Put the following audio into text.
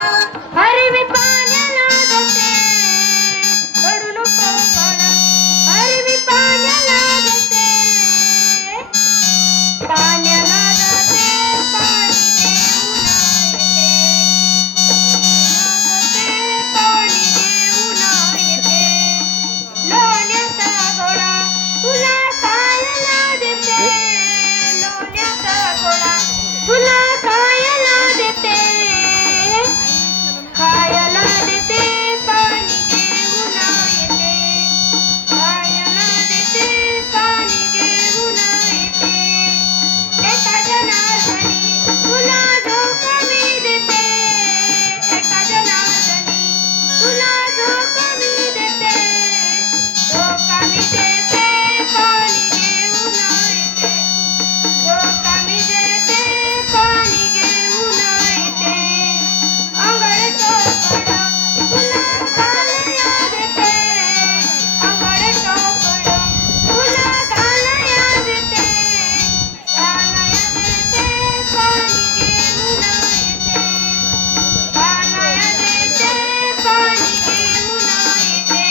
अरे मी पाण्याला जाते पडू नको मला. अरे मी पाण्याला जाते पाण्याला जाते पाणी घेऊन येते लोण्याचा गोळा तुला खायला देते लोण्याचा गोळा तुला खायला देते खायला देते पाणी घेऊन येते खायला देते पाणी घेऊन येते एका जनार्दनी तुला जो कमी देते एका जनार्दनी तुला जो कमी देते जो कमी देते पाणी घेऊन येते जो कमी देते पाणी घेऊन येते अंगड चोपडा तुला घालाया देते अंगड चोपडा तुला घालाया देते घालाया देते पाणी घेऊन येते घालाया देते पाणी घेऊन येते